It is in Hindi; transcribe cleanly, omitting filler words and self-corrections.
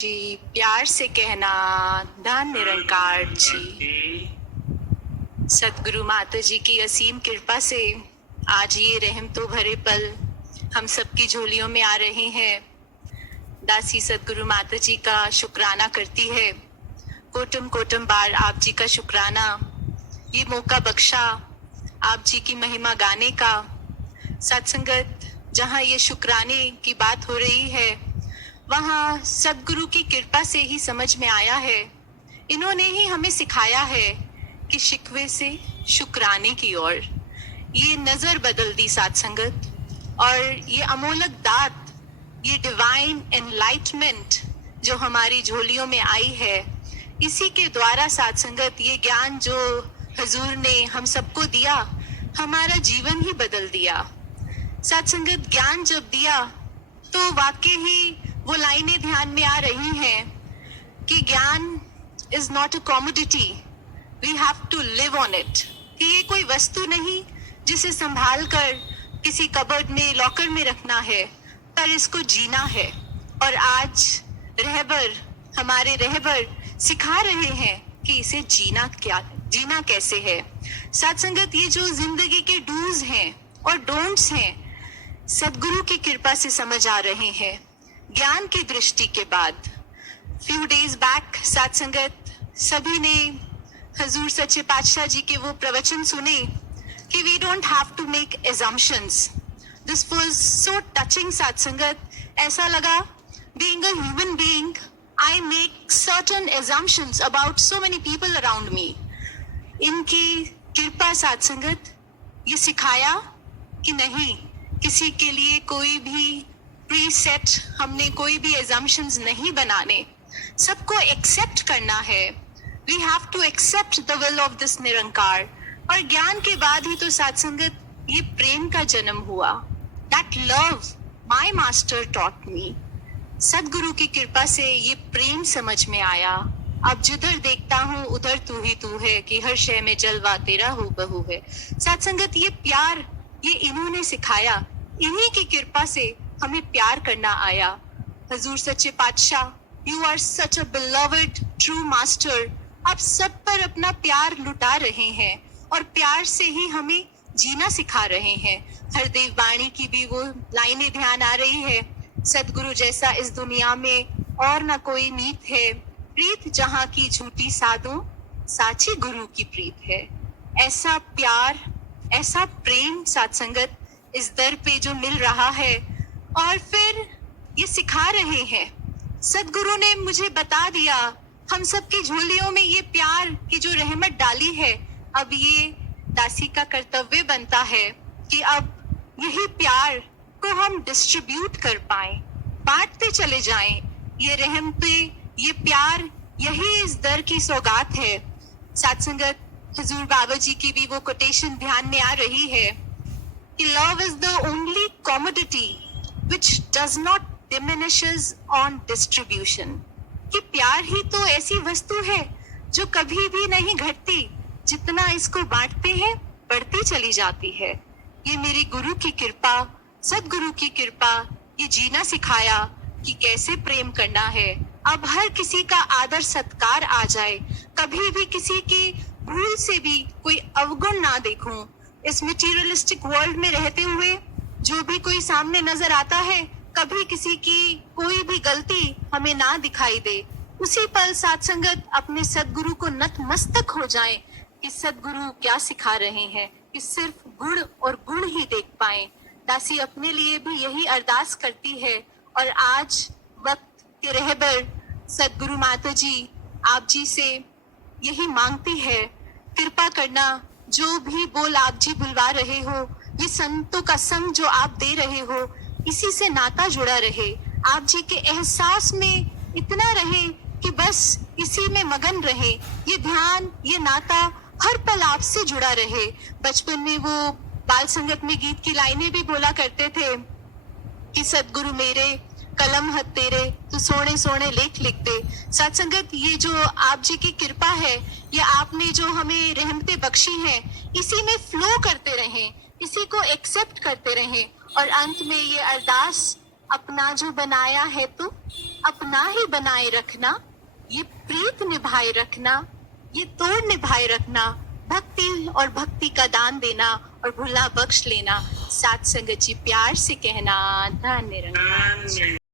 जी प्यार से कहना दान निरंकार जी। सतगुरु माता जी की असीम कृपा से आज ये रहम तो भरे पल हम सबकी झोलियों में आ रहे हैं। दासी सतगुरु माता जी का शुक्राना करती है। कोटम कोटम बार आप जी का शुक्राना, ये मौका बख्शा आप जी की महिमा गाने का। सत्संगत, जहाँ ये शुक्राने की बात हो रही है वहाँ सदगुरु की कृपा से ही समझ में आया है। इन्होंने ही हमें सिखाया है कि शिकवे से शुक्राने की ओर। ये नजर बदल दी साथ संगत, और ये अमोलक दात, ये डिवाइन एनलाइटमेंट जो हमारी झोलियों में आई है, इसी के द्वारा साथ संगत ये ज्ञान जो हजूर ने हम सबको दिया, हमारा जीवन ही बदल दिया। साथ संगत, ज्ञान जब दिया तो वाकई ही वो लाइनें ध्यान में आ रही हैं कि ज्ञान is not a commodity, we have to live on it. कि ये कोई वस्तु नहीं जिसे संभाल कर किसी कबर्ड में लॉकर में रखना है, पर इसको जीना है। और आज रहबर, हमारे रहबर सिखा रहे हैं कि इसे जीना कैसे है। साथ संगत, ये जो जिंदगी के डूज हैं और डोंट्स हैं, सदगुरु की कृपा से समझ आ रहे हैं ज्ञान की दृष्टि के बाद। फ्यू डेज बैक साथ संगत सभी ने हजूर सच्चे पातशाह जी के वो प्रवचन सुने कि we don't have to make assumptions. This was so touching साथ संगत। ऐसा लगा, being a human being, I make certain assumptions about so many people around me. इनकी कृपा साथ संगत ये सिखाया कि नहीं, किसी के लिए कोई भी प्रीसेट, हमने कोई भी एजम्पशंस नहीं बनाने, सबको एक्सेप्ट करना है। We have to accept the will of this Nirankar. और ज्ञान के बाद ही तो साथ संगत ये प्रेम का जन्म हुआ। That love my master taught me. सदगुरु की कृपा से ये प्रेम समझ में आया। अब जिधर देखता हूँ उधर तू ही तू है, कि हर शय में जलवा तेरा हूबहू है। साथ संगत, ये प्यार ये इन्होंने सिखाया, इन्हीं की कृपा से हमें प्यार करना आया। हजूर सच्चे पातशाह, you are such a beloved true master. आप सब पर अपना प्यार लुटा रहे हैं और प्यार से ही हमें जीना सिखा रहे हैं। हरदेव वाणी की भी वो लाइनें ध्यान आ रही है, सदगुरु जैसा इस दुनिया में और ना कोई नीत है। प्रीत जहाँ की झूठी साधु, साची गुरु की प्रीत है। ऐसा प्यार, ऐसा प्रेम साथ संगत इस दर पे जो मिल रहा है, और फिर ये सिखा रहे हैं। सदगुरु ने मुझे बता दिया, हम सबकी झोलियों में ये प्यार की जो रहमत डाली है, अब ये दासी का कर्तव्य बनता है कि अब यही प्यार को हम डिस्ट्रीब्यूट कर पाए, बांटते चले जाएं। ये रहमते, ये प्यार, यही इस दर की सौगात है। साथ संगत, हजूर बाबा जी की भी वो कोटेशन ध्यान में आ रही है कि love is the only commodity which does not diminishes on distribution। कि प्यार ही तो ऐसी वस्तु है जो कभी भी नहीं घटती, जितना इसको बांटते हैं बढ़ती चली जाती है। ये मेरी गुरु की कृपा, सदगुरु की कृपा, ये जीना सिखाया कि कैसे प्रेम करना है। अब हर किसी का आदर सत्कार आ जाए, कभी भी किसी की भूल से भी कोई अवगुण ना देखूं। इस मटीरियलिस्टिक वर्ल्ड में रहते हुए जो भी कोई सामने नजर आता है, कभी किसी की कोई भी गलती हमें ना दिखाई दे, उसी पल साथ संगत अपने सदगुरु को नतमस्तक हो जाएं कि सदगुरु क्या सिखा रहे हैं, कि सिर्फ गुण और गुण ही देख पाए। दासी अपने लिए भी यही अरदास करती है, और आज वक्त के रहबर सदगुरु माता जी आप जी से यही मांगती है, कृपा करना, जो भी बोल आप जी बुलवा रहे हो, ये संतों का संग जो आप दे रहे हो, इसी से नाता जुड़ा रहे। आप जी के एहसास में इतना रहे कि बस इसी में मगन रहे। ये ध्यान, ये नाता हर पल आपसे जुड़ा रहे। बचपन में वो बाल संगत में गीत की लाइनें भी बोला करते थे कि सदगुरु मेरे कलम हथ तेरे, तू सोने सोने लेख लिख दे। साथ संगत, ये जो आप जी की कृपा है, ये आपने जो हमें रहमतें बख्शी हैं, इसी में फ्लो करते रहें, इसी को एक्सेप्ट करते रहें, और अंत में ये अरदास अपना जो बनाया है तू अपना ही बनाए रखना, ये प्रीत निभाए रखना, ये तोड़ निभाए रखना, भक्ति और भक्ति का दान देना और भुला बख्श लेना, साथ संगत जी प्यार से कहना, धन निरंकार।